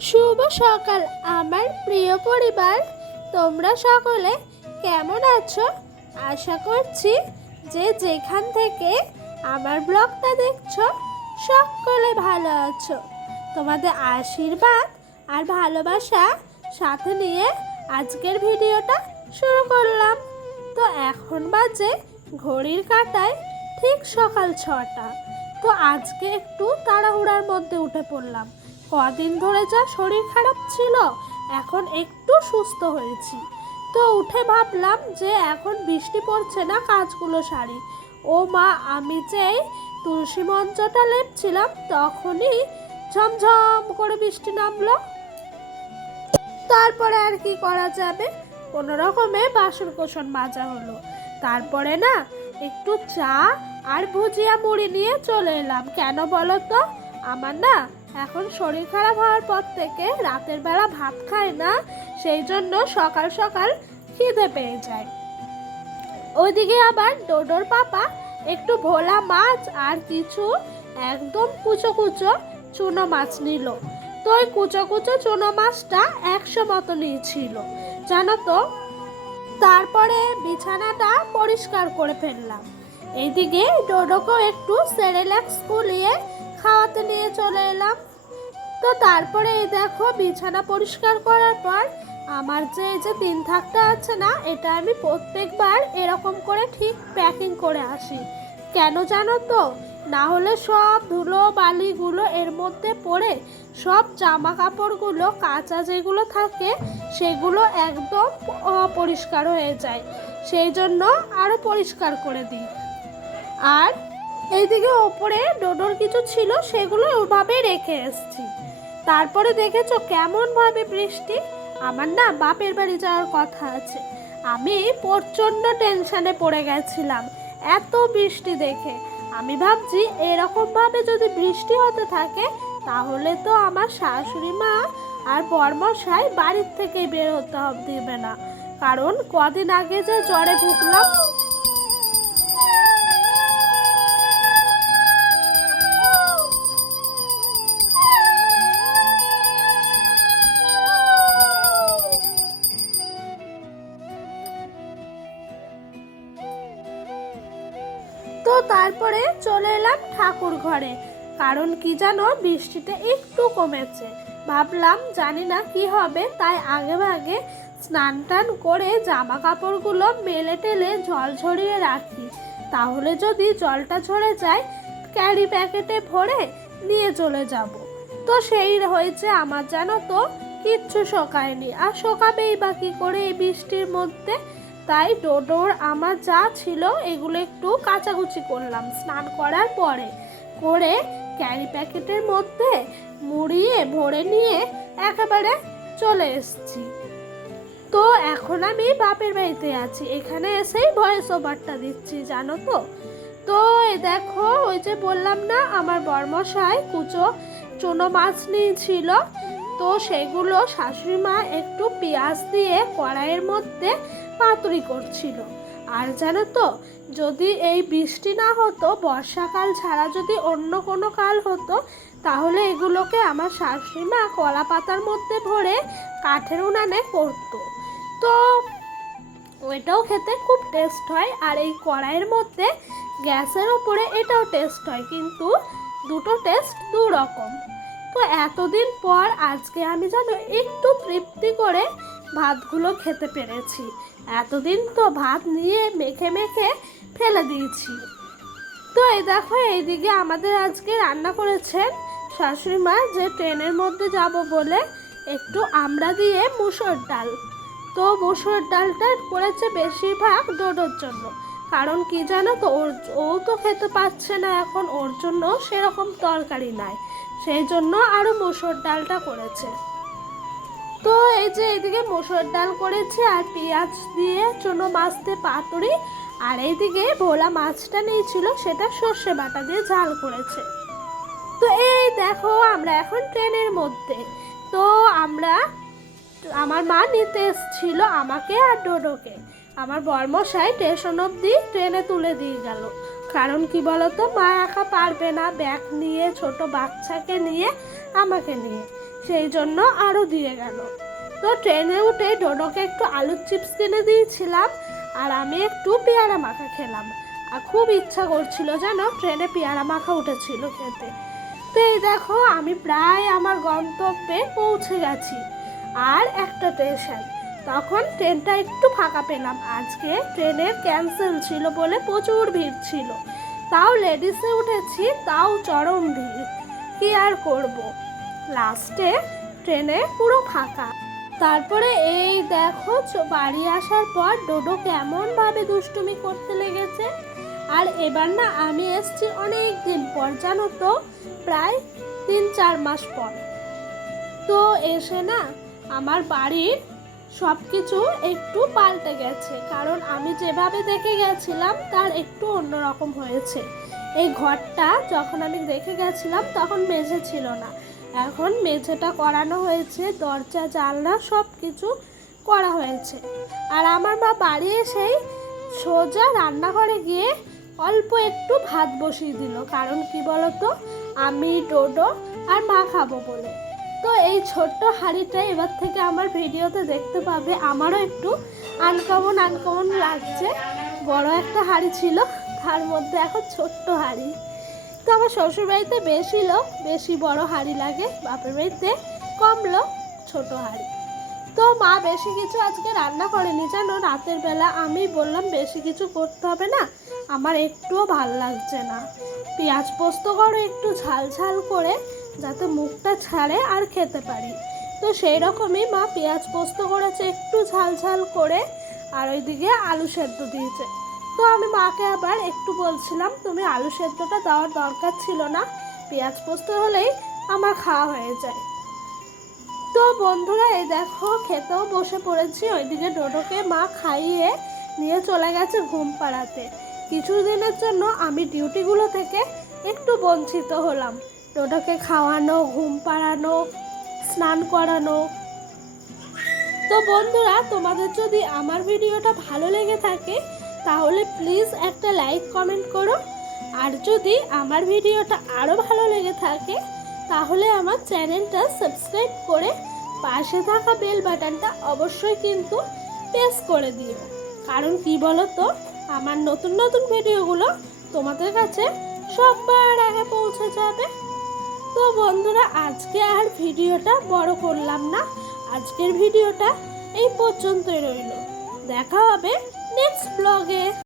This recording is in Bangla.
শুভ সকাল আমার প্রিয় পরিবার। তোমরা সকলে কেমন আছো? আশা করছি যে যেখান থেকে আমার ব্লগটা দেখছো সকলে ভালো আছো। তোমাদের আশীর্বাদ আর ভালোবাসা সাথে নিয়ে আজকের ভিডিওটা শুরু করলাম। তো এখন বাজে ঘড়ির কাঁটায় ঠিক সকাল 6টা। তো আজকে একটু তাড়াহুড়ার মধ্যে উঠে পড়লাম। কদিন ধরে যা শরীর খারাপ ছিল, এখন একটু সুস্থ হয়েছি। তো উঠে ভাবলাম যে এখন বৃষ্টি পড়ছে না, কাজগুলো সারি। ও মা, আমি যেই তুলসী মঞ্চটা লেপছিলাম তখনই ঝমঝম করে বৃষ্টি নামলো। তারপরে আর কি করা যাবে, কোনো রকমে বাসন কোসন মাজা হলো। তারপরে না একটু চা আর ভুজিয়া মুড়ি নিয়ে চলে এলাম। কেন বলো তো? আমার না এখন শরীর খারাপ হওয়ার পর থেকে রাতের বেলা ভাত খায় না, সেই জন্য সকাল সকাল খিদে পেয়ে যায়। ওইদিকে আবার ডোডোর পাপা একটু ভোলা মাছ আর কিছু একদম কুচো কুচো চুনো মাছ নিল। তো ওই কুচো কুচো চুনো মাছটা 100 মতো নিয়েছিল, জানো তো। তারপরে বিছানাটা পরিষ্কার করে ফেললাম। এইদিকে ডোডোকেও একটু সেরেল্যাক্স গুলিয়ে খাওয়াতে নিয়ে চলে এলাম। তো তারপরে এই দেখো বিছানা পরিষ্কার করার পর আমার যে এই যে 3 থাকটা আছে না, এটা আমি প্রত্যেকবার এরকম করে ঠিক প্যাকিং করে আসি। কেন জানো তো? না হলে সব ধুলো বালিগুলো এর মধ্যে পড়ে সব জামা কাপড়গুলো কাঁচা যেগুলো থাকে সেগুলো একদম অপরিষ্কার হয়ে যায়। সেই জন্য আরও পরিষ্কার করে দিই। আর এইদিকে ওপরে ডোডোর কিছু ছিল, সেগুলো ওভাবেই রেখে এসছি। তারপরে দেখেছো কেমন ভাবে বৃষ্টি। আমার না বাপের বাড়ি যাওয়ার কথা আছে, আমি প্রচণ্ড টেনশনে পড়ে গেছিলাম এত বৃষ্টি দেখে। আমি ভাবছি এরকম ভাবে যদি বৃষ্টি হতে থাকে তাহলে তো আমার শাশুড়ি মা আর বরমশাই বাড়ির থেকে বের হতে দিবে না, কারণ কদিন আগে যে জ্বরে ভুগলাম। তো তারপরে চলে এলাম ঠাকুর ঘরে, কারণ কি জানো, বৃষ্টিটা একটু কমেছে। ভাবলাম জানি না কি হবে, তাই আগে ভাগে স্নান টান করে জামা কাপড়গুলো মেলে টেলে জল ঝরিয়ে রাখি, তাহলে যদি জলটা ঝরে যায় ক্যারি প্যাকেটে ভরে নিয়ে চলে যাব। তো সেই হয়েছে আমার, জানো তো, কিচ্ছু শোকায়নি। আর শোকাবেই বা কি করে এই বৃষ্টির মধ্যে। তাই ডোডোর আমার যা ছিল এগুলো একটু কাচাকুচি করলাম স্নান করার পরে, করে ক্যারি প্যাকেটের মধ্যে মুড়িয়ে ভরে নিয়ে একেবারে চলে এসেছি। তো এখন আমি বাপের বাড়িতে আছি, এখানে এসেই ভয়েস ওভারটা দিচ্ছি, জানো তো। তো এই দেখো, ওই যে বললাম না আমার বরমশাই কুচো চুনো মাছ নিয়েছিল, তো সেগুলো শাশুড়ি মা একটু পেঁয়াজ দিয়ে কড়াইয়ের মধ্যে পাতুরি করছিল। আর জানো তো, যদি এই বৃষ্টি না হতো, বর্ষাকাল ছাড়া যদি অন্য কোনো কাল হতো, তাহলে এগুলোকে আমার শাশুড়ি মা কলা পাতার মধ্যে ভরে কাঠের উনানে করতো। তো ওইটাও খেতে খুব টেস্ট হয়। আর এই কড়াইয়ের মধ্যে গ্যাসের ওপরে এটাও টেস্ট হয়, কিন্তু দুটো টেস্ট দু রকম। তো এতদিন পর আজকে আমি যেন একটু তৃপ্তি করে ভাতগুলো খেতে পেরেছি। এতদিন তো ভাত নিয়ে মেখে মেখে ফেলে দিয়েছি। তো এই দেখো, এইদিকে আমাদের আজকে রান্না করেছেন শাশুড়ি মা, যে ট্রেনের মধ্যে যাব বলে একটু আমড়া দিয়ে মুসুর ডাল। তো মুসুর ডালটা করেছে বেশিরভাগ ডোডোর জন্য, কারণ কি জানো তো, ও তো খেতে পাচ্ছে না এখন, ওর জন্য সেরকম তরকারি নাই, সেই জন্য আরও মুসুর ডালটা করেছে। তো এই যে এইদিকে মুসুর ডাল করেছে আর পেঁয়াজ দিয়ে চুনো মাছ দিয়ে পাতুরি, আর এইদিকে ভোলা মাছটা নিয়েছিল সেটা সর্ষে বাটা দিয়ে ঝাল করেছে। তো এই দেখো আমরা এখন ট্রেনের মধ্যে। তো আমার মা নিতে এসেছিল আমাকে আর ডোডোকে। আমার বরমশাই স্টেশন অবধি ট্রেনে তুলে দিয়ে গেল, কারণ কি বলতো, মা একা পারবে না ব্যাগ নিয়ে, ছোট বাচ্চাকে নিয়ে, আমাকে নিয়ে। সেই জন্য আরও দিয়ে গেল। তো ট্রেনে উঠে ডোডোকে একটু আলুর চিপস কিনে দিয়েছিলাম আর আমি একটু পেয়ারা মাখা খেলাম। আর খুব ইচ্ছা করছিল যেন ট্রেনে পেয়ারা মাখা উঠেছিল খেতে। তো এই দেখো আমি প্রায় আমার গন্তব্যে পৌঁছে গেছি। আর একটা স্টেশন, তখন ট্রেনটা একটু ফাঁকা পেলাম। আজকে ট্রেনের ক্যান্সেল ছিল বলে প্রচুর ভিড় ছিল, তাও লেডিসে উঠেছি, তাও চরম ভিড়। কি আর করব, লাস্টে ট্রেনে পুরো ফাঁকা। তারপরে এই দেখো বাড়ি আসার পর ডোডো কেমনভাবে দুষ্টুমি করতে লেগেছে। আর এবার না আমি এসছি অনেক দিন পর, জানো তো, প্রায় 3-4 মাস পর। তো এসে না আমার বাড়ির সব কিছু একটু পাল্টে গেছে, কারণ আমি যেভাবে দেখে গেছিলাম তার একটু অন্যরকম হয়েছে। এই ঘরটা যখন আমি দেখে গেছিলাম তখন মেঝে ছিল না, এখন মেঝেটা করানো হয়েছে, দরজা জানলা সব কিছু করা হয়েছে। আর আমার মা বাড়ি এসেই সোজা রান্নাঘরে গিয়ে অল্প একটু ভাত বসিয়ে দিল, কারণ কি বলতো, আমি ডোডো আর মা খাবো বলে। তো এই ছোট্ট হাঁড়িটা এবার থেকে আমার ভিডিওতে দেখতে পাবে। আমারও একটু আনকমন লাগছে। বড় একটা হাঁড়ি ছিল, তার মধ্যে এখন ছোট্ট হাঁড়ি। তো আমার শ্বশুরবাড়িতে বেশি বড় হাঁড়ি লাগে, বাপের বাড়িতে কম লোক, ছোট হাঁড়ি। তো মা বেশি কিছু আজকে রান্না করেনি জানো, রাতের বেলা আমি বললাম বেশি কিছু করতে হবে না, আমার একটুও ভাল লাগছে না, পেঁয়াজ পোস্ত করো একটু ঝাল করে, যাতে মুখটা ছাড়ে আর খেতে পারি। তো সেই রকমই মা পেঁয়াজ পোস্ত করেছে একটু ঝাল করে, আর ওইদিকে আলু সেদ্ধ দিয়েছে। তো আমি মাকে আবার একটু বলছিলাম তুমি আলু সেদ্ধটা দেওয়ার দরকার ছিল না, পেঁয়াজ পোস্ত হলেই আমার খাওয়া হয়ে যায়। তো বন্ধুরা এই দেখো খেতেও বসে পড়েছি। ওইদিকে ডোডোকে মা খাইয়ে নিয়ে চলে গেছে ঘুম পাড়াতে। কিছুদিনের জন্য আমি ডিউটিগুলো থেকে একটু বঞ্চিত হলাম, ডোডোকে খাওয়ানো, ঘুম পাড়ানো, স্নান করানো। তো বন্ধুরা তোমাদের যদি আমার ভিডিওটা ভালো লেগে থাকে তাহলে প্লিজ একটা লাইক কমেন্ট করো। আর যদি আমার ভিডিওটা আরও ভালো লেগে থাকে তাহলে আমার চ্যানেলটা সাবস্ক্রাইব করে পাশে থাকা বেল বাটনটা অবশ্যই কিন্তু প্রেস করে দিও, কারণ কি বলো তো, আমার নতুন ভিডিওগুলো তোমাদের কাছে সবার আগে পৌঁছে যাবে। তো বন্ধুরা আজকে আর ভিডিওটা বড় করলাম না, আজকের ভিডিওটা এই পর্যন্তই রইল। দেখা হবে নেক্সট ব্লগে।